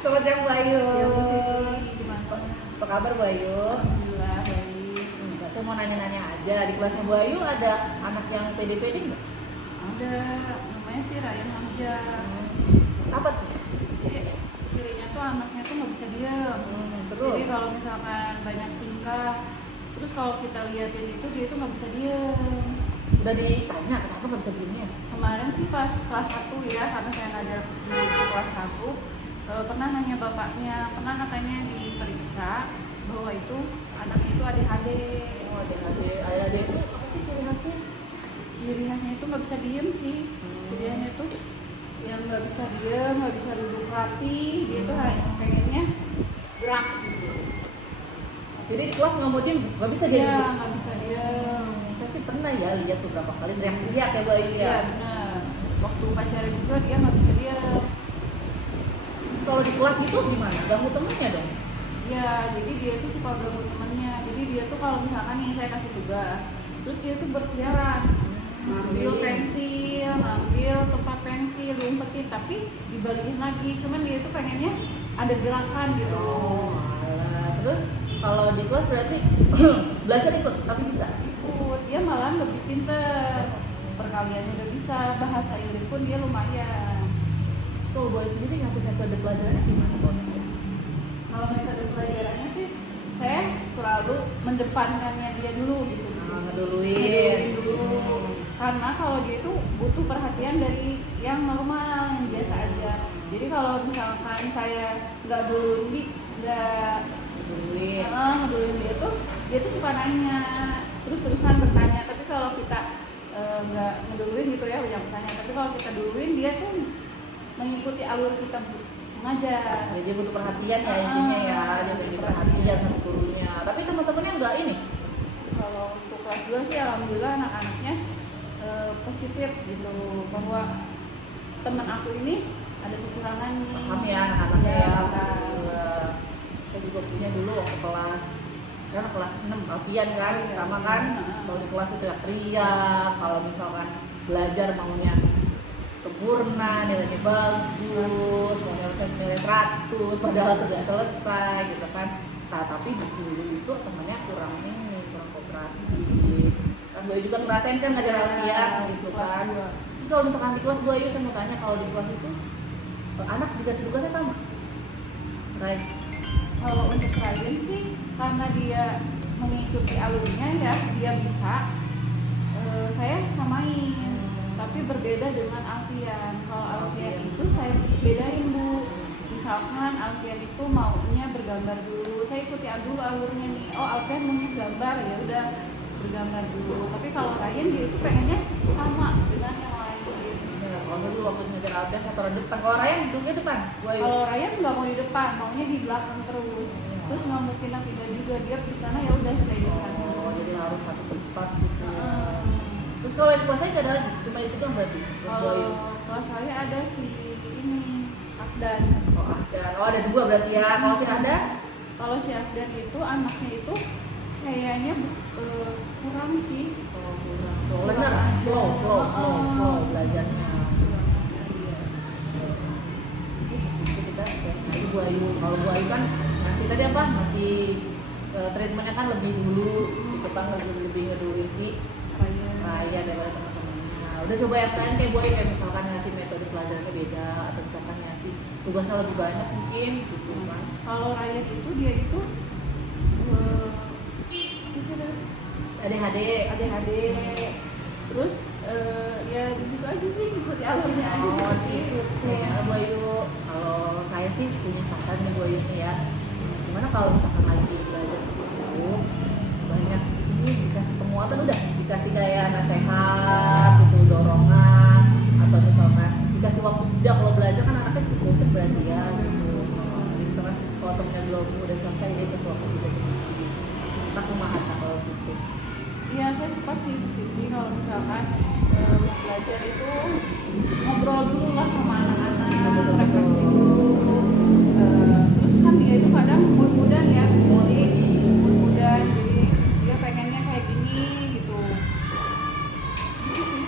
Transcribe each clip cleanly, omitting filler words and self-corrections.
Selamat siang Bu Ayu. Siang Bu Siti, gimana? Apa kabar Bu Ayu? Alhamdulillah baik. Saya mau nanya-nanya aja, di kelasnya Bu Ayu ada anak yang pede-pede nggak? Ada, namanya si Ryan Hamja. Apa tuh? Cirinya tuh anaknya tuh nggak bisa diam. Terus? Jadi kalau misalkan banyak tingkah, terus kalau kita liatin itu dia tuh nggak bisa diam. Udah ditanya kenapa nggak bisa diemnya? Kemarin sih pas kelas 1 ya, karena saya ngajar di kelas 1, pernah nanya bapaknya, pernah katanya diperiksa bahwa itu anaknya itu ADHD. Oh, ADHD itu apa sih ciri khasnya? Ciri khasnya itu nggak bisa diem sih. Ciri khasnya itu yang nggak bisa diem, nggak bisa duduk rapi, dia tuh pengennya gerak gitu. Jadi di kelas nggak mau diem, nggak bisa dia Iya, duduk? nggak bisa diem. Saya sih pernah ya lihat beberapa kali teriak-teriak ya Bu Ayu Iya ya. benar. Waktu pacaran juga dia nggak bisa diem. Terus kalau di kelas gitu gimana? Ganggu temennya dong? Iya, jadi dia tuh suka ganggu temennya. Jadi dia tuh kalau misalkan nih saya kasih tugas, terus dia tuh berkeliaran, ngambil pensil, ngambil tempat pensil, diumpetin, tapi dibalikin lagi. Cuman dia tuh pengennya ada gerakan gitu. Oh, alah. Terus kalau di kelas berarti belajar ikut, tapi bisa? Ikut, dia malah lebih pinter. Perkaliannya udah bisa, bahasa Inggris pun dia lumayan. Terus kalau Bu Ayu sendiri ngasih metode pelajarannya gimana Bu? Kalau metode pelajarannya sih, saya selalu mendepankannya dia dulu gitu. Ngeduluin Dulu. Karena kalau dia itu butuh perhatian dari yang normal, yang biasa aja. Jadi kalau misalkan saya nggak duluin, nggak ngeduluin dia tuh suka nanya, terus-terusan bertanya. Tapi kalau kita nggak ngeduluin gitu ya, yang bertanya. Tapi kalau kita duluin, dia tuh mengikuti alur kita mengajar. Jadi dia butuh perhatian ya intinya ya, dia butuh perhatian sama gurunya. Tapi teman-temannya enggak ini? Kalau untuk kelas 2 sih alhamdulillah anak-anaknya positif gitu, bahwa teman aku ini ada kekurangan nih. Paham ya anak-anaknya ya. Saya juga punya dulu waktu kelas, sekarang kelas 6 Alfian kan, sama kan. Soal di kelas itu teriak, kalau misalkan belajar maunya sempurna, nilainya bagus, mau nilai 100, padahal sudah selesai gitu kan. Nah, tapi dulu itu temennya kurang kooperatif. Kan Bu Ayu juga ngerasain kan ngajar Alfian gitu kan. Terus kalau misalkan di kelas Bu Ayu, saya mau tanya, kalau di kelas itu anak dikasih tugasnya sama? Right. Kalau untuk Ryan sih, karena dia mengikuti alurnya ya, dia bisa, saya samain. Tapi berbeda dengan Alfian. Kalau Alfian itu saya bedain Bu. Misalkan Alfian itu maunya bergambar dulu, saya ikuti dulu alurnya nih. Oh, Alfian maunya gambar, ya udah bergambar dulu. Tapi kalau Ryan dia itu pengennya sama dengan yang lain. Ya, kalau dulu waktu ngajar Alfian saya taruh depan. Kalau Ryan duduknya depan. Kalau Ryan nggak mau di depan, maunya di belakang terus. Terus nggak mau pindah-pindah juga, dia di sana ya udah stay di sana. Oh, jadi harus satu tempat gitu. Terus kalau di kelas saya nggak ada lagi, cuma itu kan berarti. Kalau kelas saya ada si ini Afdan. Oh ada dua berarti ya. Kalau si ada? Kalau si Afdan itu anaknya itu kayaknya kurang sih. Oh kurang. Slow belajarnya. Itu kita lagi Bu Ayu. Kalau Bu Ayu kan ngasih tadi apa? Ngasih treatmentnya kan lebih dulu, itu kan lebih ngeduluin si Raya daripada teman-temannya. Udah coba yang lain kayak Bu Ayu, kayak misalkan ngasih metode pelajarannya beda, atau misalkan ngasih tugasnya lebih banyak mungkin gitu kan. Kalau Raya itu dia itu ADHD. Terus ya begitu aja sih, ikuti alurnya aja. Oh gitu. Ya Bu Ayu, kalau saya sih punya saran nih Bu Ayu nih ya. Gimana kalau misalkan lagi belajar itu banyak ini dikasih penguatan, udah dikasih kayak nasihat gitu, dorongan, atau misalkan dikasih waktu jeda. Kalau belajar kan anaknya cepet bosan berarti ya gitu. Jadi misalkan kalau temennya belum udah selesai, dia kasih waktu jeda sedikit. Tak kumaha kalau gitu. Iya, saya suka sih Bu Siti kalau misalkan mau belajar itu ngobrol dulu lah sama anak-anak, refleksi dulu. Terus kan dia itu kadang mudah ya, mudah, jadi dia pengennya kayak gini gitu. Gitu sih.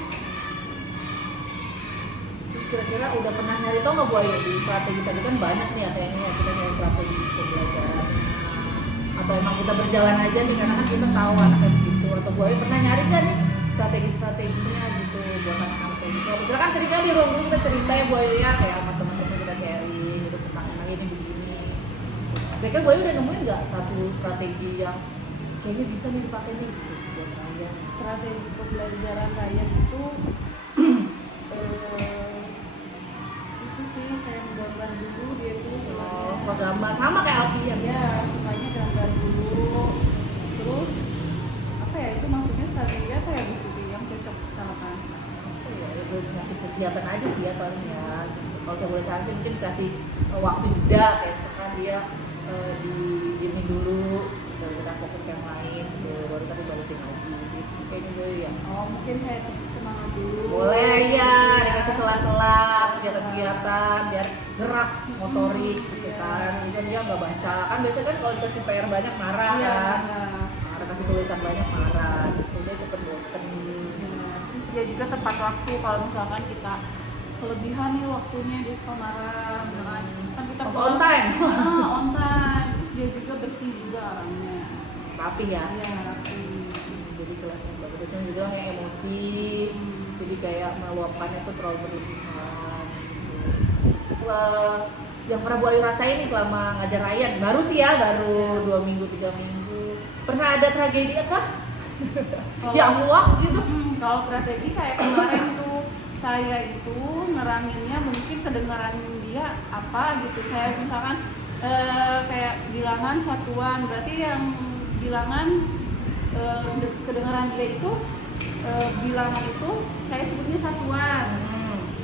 Terus kira-kira udah pernah nyari tau nggak Bu Ayu di strategi tadi kan banyak nih ya kayaknya atau emang kita berjalan aja nih karena kan kita tahu anaknya begitu, atau Bu Ayu pernah nyari kan nih strategi-strateginya gitu buat anak-anak kayak gitu. Kita kan sering kan di ruang guru kita cerita ya Bu Ayu ya, kayak sama teman-teman kita sharing gitu tentang anak ini begini. Kira-kira Bu Ayu udah nemuin nggak satu strategi yang kayaknya bisa nih dipakai nih gitu buat Ryan? Strategi pembelajaran Ryan itu itu sih kayak gambar dulu dia tuh Suka gambar sama kayak Alfian ya, sukanya gambar dulu. Terus apa ya, itu maksudnya strategi apa ya Bu Siti yang cocok sama kan? ya udah ngasih kegiatan aja sih ya paling ya gitu. Kalau saya boleh saran sih mungkin kasih waktu jeda, kayak misalkan dia diemin dulu baru kita fokus ke yang lain gitu, baru kita balikin lagi gitu sih kayaknya dulu ya. Oh mungkin kayak tepuk semangat dulu. Boleh ya, dikasih sela-sela kegiatan-kegiatan biar gerak motorik gitu kan. Jadi kan dia nggak baca, kan biasanya kan kalau dikasih PR banyak marah Iya, kan, benar. ada kasih tulisan banyak marah gitu, dia cepet bosen. Ya juga tepat waktu, kalau misalkan kita kelebihan nih waktunya dia suka marah, kan kita Harus on time. on time. Terus dia juga bersih juga orangnya. Rapi ya. Iya rapi. Jadi kelihatan bagus. Biasanya juga yang emosi, jadi kayak meluapkannya tuh terlalu berlebihan gitu. Yang pernah Bu Ayu rasain nih selama ngajar Ryan, baru sih ya, baru 2 minggu 3 minggu, pernah ada tragedi kah? Yang muak gitu. Kalau strategi kayak kemarin tuh saya itu neranginnya mungkin kedengaran dia apa gitu. Saya misalkan kayak bilangan satuan, berarti yang bilangan kedengaran dia itu bilangan itu saya sebutnya satuan.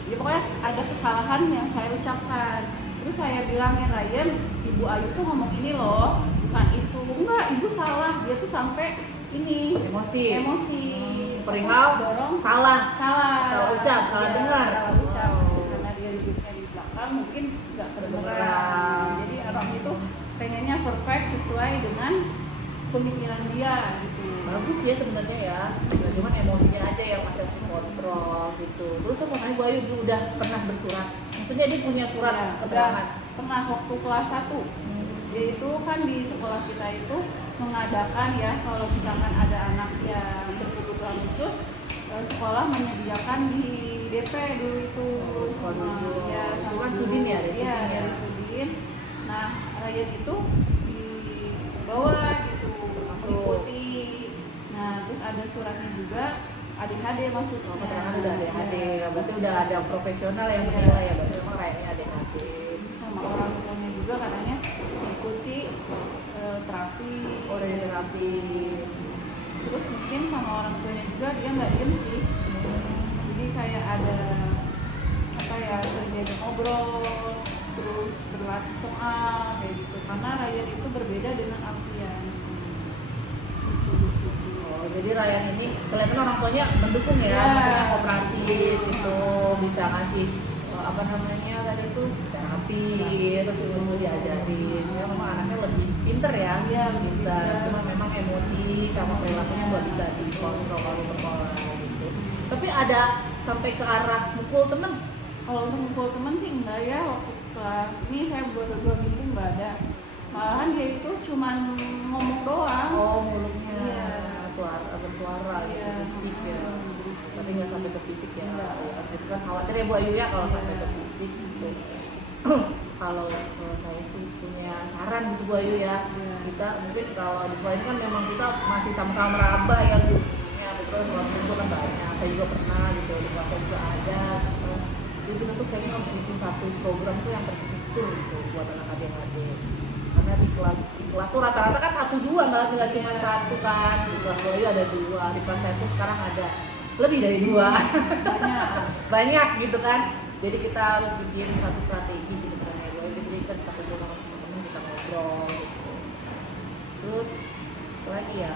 Ya pokoknya ada kesalahan yang saya ucapkan. Terus saya bilangin, Ryan, Ibu Ayu tuh ngomong ini loh, bukan itu. Enggak, Ibu salah. Dia tuh sampai ini emosi. Perihal dorong salah ucap, salah ya, dengar. salah ucap. Karena dia duduknya di belakang mungkin nggak kedengeran. Jadi orang itu pengennya perfect sesuai dengan pemikiran dia gitu. Bagus ya sebenarnya ya, cuman emosinya aja yang masih harus dikontrol gitu. Terus sama kayak Bu Ayu udah pernah bersurat, maksudnya dia punya surat Ya, keterangan. Pernah waktu kelas 1. Yaitu kan di sekolah kita itu mengadakan ya, kalau misalkan ada anak yang berkebutuhan khusus, sekolah menyediakan di DP dulu itu. Sekolah dulu. Ya, Itu kan Sudin ya, dari Iya, Sudin ya. dari Sudin. Nah, Ryan itu dibawa gitu, mengikuti. Nah, terus ada suratnya juga, ADHD maksudnya. Keterangan udah ADHD, Ya, berarti udah ada profesional yang menilai ya, berarti emang kayaknya ADHD. sama orang tuanya juga katanya ikuti terapi. Udah di terapi. Terus mungkin sama orang tuanya juga dia nggak diem sih. Jadi kayak ada apa ya, sering diajak ngobrol, terus berlatih soal kayak gitu. Karena Ryan itu berbeda dengan Alfian. Itu di situ. Oh, jadi Ryan ini kelihatan orang tuanya mendukung ya, Ya. maksudnya kooperatif gitu, bisa ngasih apa namanya tadi itu terapi, terus ilmu diajarin. Ya memang anaknya lebih pinter ya, Iya, lebih pinter. pinter. Cuma memang emosi sama perilakunya nggak bisa dikontrol kalau di sekolah gitu. Tapi ada sampai ke arah mukul temen. Kalau untuk mukul teman sih enggak ya, waktu kelas ini saya baru 2 minggu nggak ada. Malahan dia itu cuman ngomong doang. Oh, mulutnya Iya. bersuara gitu, Iya. fisik ya. Berisik. Tapi nggak sampai ke fisik ya. Enggak. Itu kan khawatir ya Bu Ayu ya kalau Iya. sampai ke fisik gitu. Kalau saya sih punya saran gitu Bu Ayu ya. Iya. Kita mungkin kalau di sekolah ini kan memang kita masih sama-sama meraba ya gurunya, betul ruang guru kan banyak. Saya juga pernah gitu, di kelas saya juga ada. Jadi kita tuh kayaknya harus bikin satu program tuh yang terstruktur gitu buat anak ADHD. Karena di kelas tuh rata-rata kan 1-2, nggak cuma satu kan. Di kelas Bu Ayu ada 2, di kelas saya tuh sekarang ada lebih dari 2. Banyak gitu kan. Jadi kita harus bikin satu strategi sih sebenarnya. Jadi kita bisa kumpul sama teman-teman, kita ngobrol gitu. Terus apa lagi ya,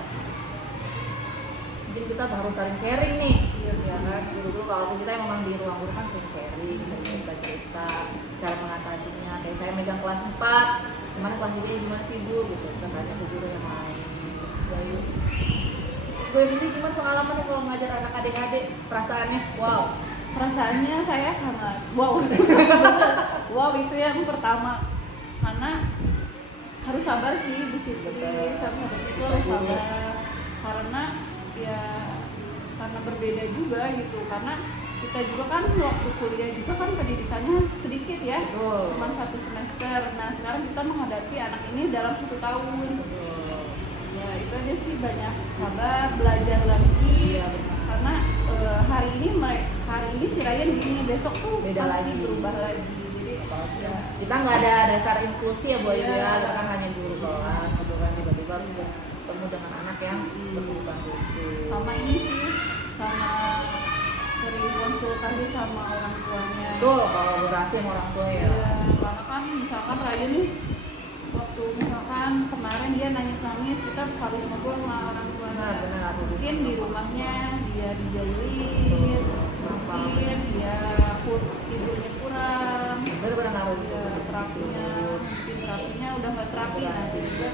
mungkin kita harus saling sharing nih, ya kan. Dulu kalau kita memang di ruang guru kan sering sharing, sering cerita cara mengatasinya. Kayak saya megang kelas 4, gimana kelas 3 gimana sih Bu gitu, kita tanya ke guru yang lain. Terus gue sendiri gimana pengalamannya kalau ngajar anak ADHD, perasaannya? Wow. Perasaannya saya sangat wow. Wow itu yang pertama, karena harus harus sabar sih Bu Siti, sama itu harus sabar karena ya karena berbeda juga gitu, karena kita juga kan waktu kuliah juga kan pendidikannya sedikit ya, cuma 1 semester. Nah sekarang kita menghadapi anak ini dalam 1 tahun. Ya itu aja sih, banyak sabar, belajar lagi ya, karena hari ini si Ryan gini, besok tuh beda pasti lagi, berubah lagi. Jadi ya. Kita nggak ada dasar inklusi ya Bu Ayu ya, kita kan hanya guru kelas gitu kan, tiba-tiba harus bertemu dengan anak yang berkebutuhan khusus. Sama ini sih, sama sering konsultasi sama orang tuanya. Betul, kolaborasi sama orang tua ya. Karena kan misalkan Ryan nih waktu misalkan kemarin dia nangis-nangis, kita harus ngobrol sama orang tuanya. Benar. Mungkin di rumahnya dia dijahilin, mungkin dia tidurnya kurang, Benar-benar ngaruh gitu. terapinya udah nggak terapi, nanti juga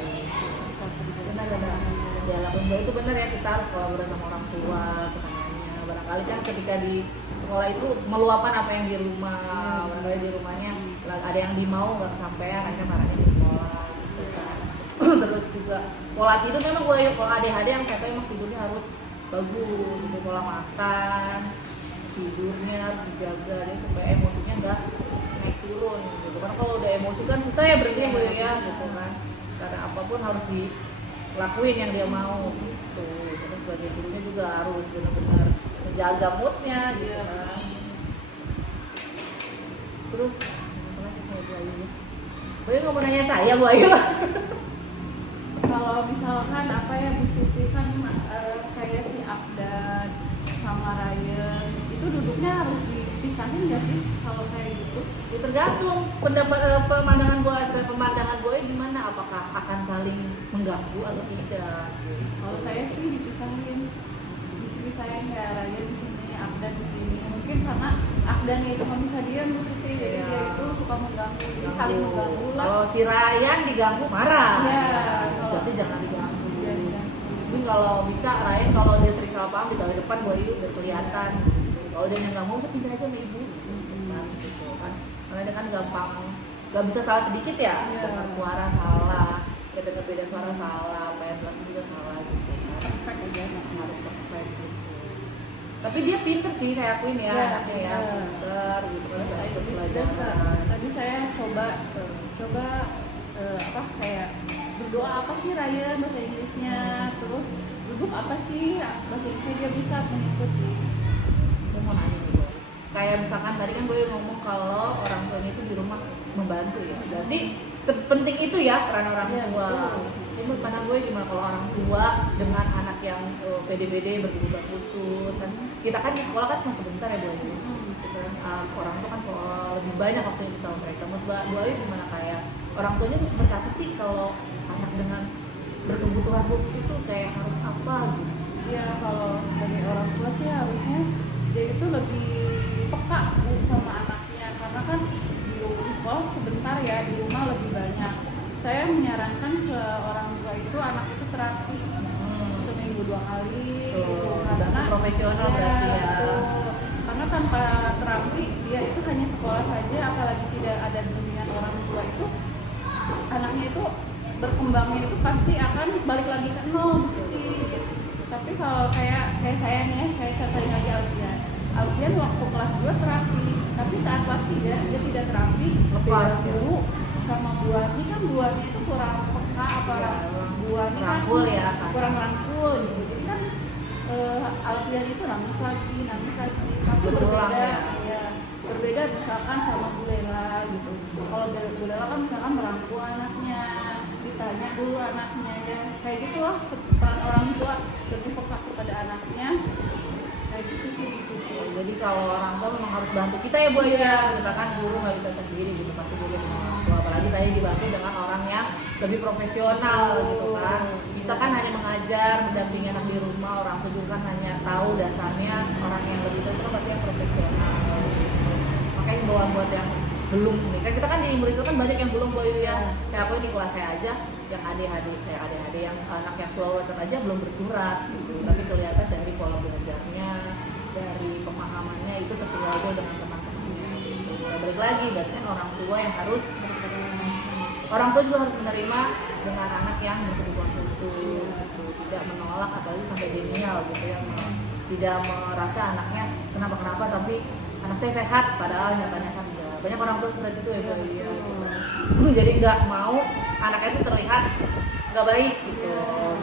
bisa terjadi. Benar. Ya lakuin Bu itu benar ya, kita harus kolaborasi sama orang tua, kita nanya. Barangkali kan ketika di sekolah itu meluapkan apa yang di rumah, barangkali di rumahnya ada yang dimau nggak kesampaian, akhirnya marahnya di sekolah. Terus juga pola tidur memang gue ya, kalau ADHD yang saya tahu emang tidurnya harus bagus, gitu, pola makan, tidurnya harus dijaga jadi supaya emosinya nggak naik turun gitu. Karena kalau udah emosi kan susah ya berhenti Bu ya gitu kan. Karena apapun harus dilakuin yang dia mau gitu. Terus sebagai gurunya juga harus benar-benar menjaga moodnya gitu kan. Terus apa lagi saya Bu Ayu? Bu Ayu nggak mau nanya saya Bu Ayu? Kalau misalkan apa ya Bu Siti kan kayak si Abdan sama Ryan itu duduknya harus dipisahin nggak sih kalau kayak gitu? Ya tergantung pemandangan gue gimana, apakah akan saling mengganggu atau tidak. Kalau saya sih dipisahin, dipisahin ya, Ryan di sini, Abdan di sini. Mungkin karena Abdan itu nggak bisa diam Bu Siti, jadi dia itu suka mengganggu, jadi saling mengganggu lah. Kalau si Ryan diganggu marah, jadi jangan diganggu. Tapi kalau bisa Ryan kalau dia sering salah paham ditaruh di depan Bu Ayu udah kelihatan. Kalau dia nggak mau udah pindah aja sama ibu. Gitu kan. Karena dia kan gampang, nggak bisa salah sedikit ya. Dengar suara salah, ya dengar beda suara salah, main belakang juga salah gitu. Perfect aja, harus perfect gitu. Tapi dia pinter sih, saya akuin ya, pinter gitu kan. Saya ikut pelajaran. Tadi saya coba apa kayak berdoa apa sih Ryan bahasa Inggrisnya, terus duduk apa sih bahasa Inggrisnya, dia bisa mengikuti. Saya mau nanya nih, kayak misalkan tadi kan gue ngomong kalau orang tuanya itu di rumah membantu ya, berarti sepenting itu ya peran orang tua. Jadi menurut pandang gue gimana kalau orang tua dengan anak yang PD-PD berkebutuhan khusus kan, kita kan di sekolah kan cuma sebentar ya Bu Ayu. Orang tua kan kalau lebih banyak waktunya bersama mereka. Menurut Bu Ayu gimana, kayak orang tuanya tuh seperti apa sih kalau anak dengan berkebutuhan khusus itu kayak harus apa gitu? Ya kalau sebagai orang tua sih harusnya dia itu lebih peka Bu sama anaknya, karena kan di sekolah sebentar ya, di rumah lebih banyak. Saya menyarankan ke orang tua itu anak itu terapi seminggu 2 kali gitu, karena profesional berarti ya. Karena tanpa terapi dia itu hanya sekolah saja, apalagi tidak ada bimbingan orang tua, itu anaknya itu berkembangnya itu pasti akan balik lagi ke nol gitu. Tapi kalau kayak saya nih, saya contohin aja Alfian waktu kelas 2 terapi, tapi saat kelas 3 dia tidak terapi, lepas dulu sama Buani kan Buani itu kurang peka, Buani kan kurang rangkul gitu. Jadi kan Alfian itu nangis lagi, tapi berbeda misalkan sama Bu Lela gitu. Kalau Bu Lela kan misalkan merangkul anaknya, ditanya dulu anaknya ya, kayak gitu lah peran orang tua lebih peka kepada anaknya, kayak gitu sih di situ. Jadi kalau orang tua memang harus bantu kita ya Bu Ayu ya, kita kan guru nggak bisa sendiri gitu, pasti butuh dengan orang tua, apalagi tadi dibantu dengan orang yang lebih profesional gitu kan. Kita kan hanya mengajar, mendampingi anak di rumah, orang tua juga kan hanya tahu dasarnya, orang yang lebih tua itu kan pasti yang profesional gitu. Makanya himbauan buat yang belum nih, kan kita kan di murid itu kan banyak yang belum Bu Ayu ya. Saya akuin di kelas saya aja yang ADHD yang anak yang slow letter aja belum bersurat gitu, tapi kelihatan dari pola belajarnya, dari pemahamannya itu tertinggal jauh dengan teman-temannya gitu. Nah, balik lagi berarti kan orang tua yang harus orang tua juga harus menerima dengan anak yang berkebutuhan khusus gitu, tidak menolak apalagi sampai denial gitu ya, tidak merasa anaknya kenapa tapi anak saya sehat padahal nyatanya kan enggak. Banyak orang tua seperti itu ya Bu. Iya. Jadi nggak mau anaknya itu terlihat nggak baik gitu,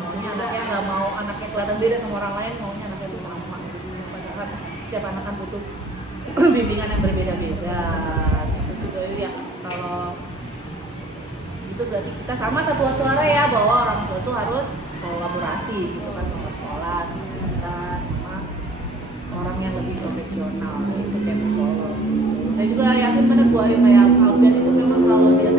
maunya anaknya nggak mau anaknya kelihatan beda sama orang lain, maunya anaknya itu sama gitu. Padahal setiap anak kan butuh bimbingan yang berbeda-beda gitu juga ya. Kalau itu berarti kita sama satu suara ya, bahwa orang tua itu harus kolaborasi gitu kan, sama sekolah, sama kita, sama orang yang lebih profesional, itu kayak psikolog gitu. Saya juga yakin benar Bu Ayu kayak Albian itu memang kalau dia